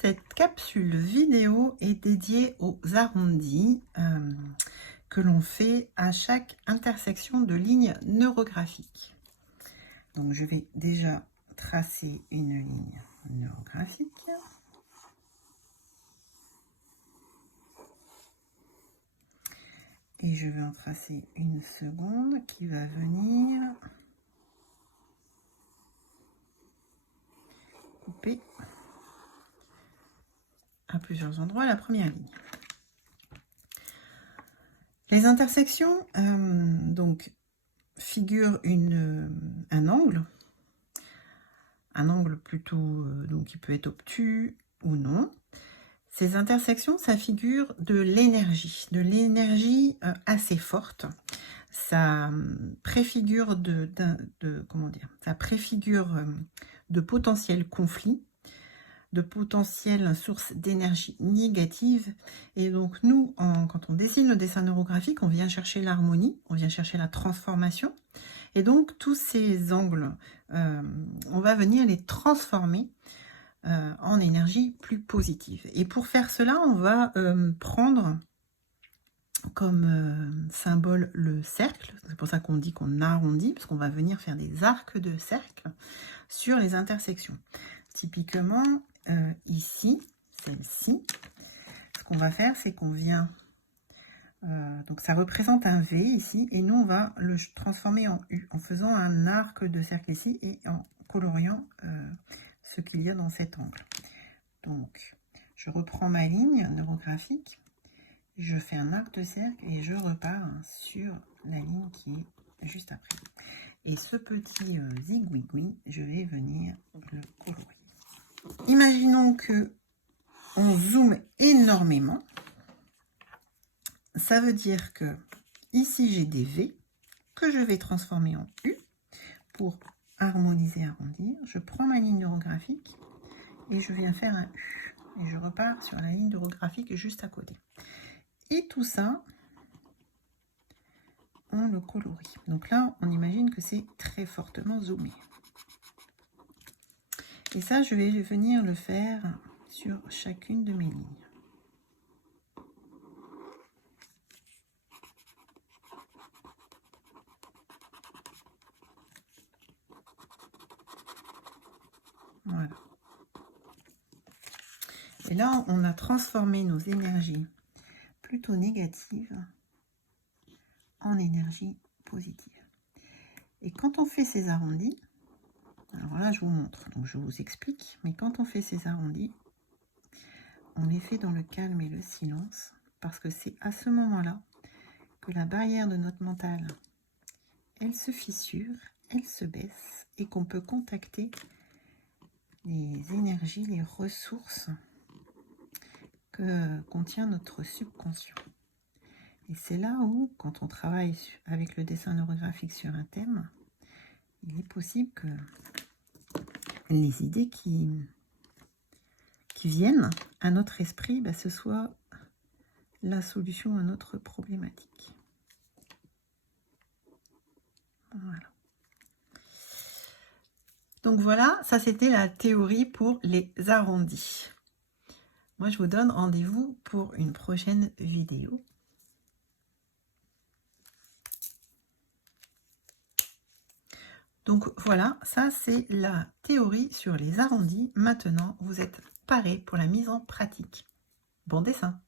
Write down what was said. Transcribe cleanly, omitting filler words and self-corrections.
Cette capsule vidéo est dédiée aux arrondis que l'on fait à chaque intersection de lignes neurographiques. Donc je vais déjà tracer une ligne neurographique. Et je vais en tracer une seconde qui va venir couper à plusieurs endroits la première ligne. Les intersections donc figurent un angle plutôt donc qui peut être obtus ou non. Ces intersections, ça figure de l'énergie assez forte. Ça préfigure ça préfigure de potentiels conflits, de potentielles sources d'énergie négative. Et donc nous, quand on dessine le dessin neurographique, on vient chercher l'harmonie, on vient chercher la transformation. Et donc tous ces angles, on va venir les transformer en énergie plus positive. Et pour faire cela, on va prendre comme symbole le cercle. C'est pour ça qu'on dit qu'on arrondit, parce qu'on va venir faire des arcs de cercle sur les intersections. Typiquement, ici, celle-ci, ce qu'on va faire, c'est qu'on vient... donc ça représente un V ici, et nous, on va le transformer en U, en faisant un arc de cercle ici, et en coloriant ce qu'il y a dans cet angle. Donc, je reprends ma ligne neurographique, je fais un arc de cercle et je repars sur la ligne qui est juste après. Et ce petit zigouigoui, je vais venir le colorier. Imaginons que on zoome énormément. Ça veut dire que ici j'ai des V que je vais transformer en U pour harmoniser, arrondir. Je prends ma ligne neurographique et je viens faire un U. Et je repars sur la ligne neurographique juste à côté. Et tout ça, on le colorie. Donc là, on imagine que c'est très fortement zoomé. Et ça, je vais venir le faire sur chacune de mes lignes. Voilà. Et là, on a transformé nos énergies plutôt négatives en énergie positive. Et quand on fait ces arrondis, alors là je vous montre, donc je vous explique, mais quand on fait ces arrondis, on les fait dans le calme et le silence, parce que c'est à ce moment-là que la barrière de notre mental, elle se fissure, elle se baisse, et qu'on peut contacter les énergies, les ressources que contient notre subconscient. Et c'est là où, quand on travaille avec le dessin neurographique sur un thème, il est possible que les idées qui viennent à notre esprit, ce soit la solution à notre problématique. Voilà. Donc voilà, ça c'était la théorie pour les arrondis. Moi je vous donne rendez-vous pour une prochaine vidéo. Donc voilà, ça c'est la théorie sur les arrondis. Maintenant, vous êtes parés pour la mise en pratique. Bon dessin!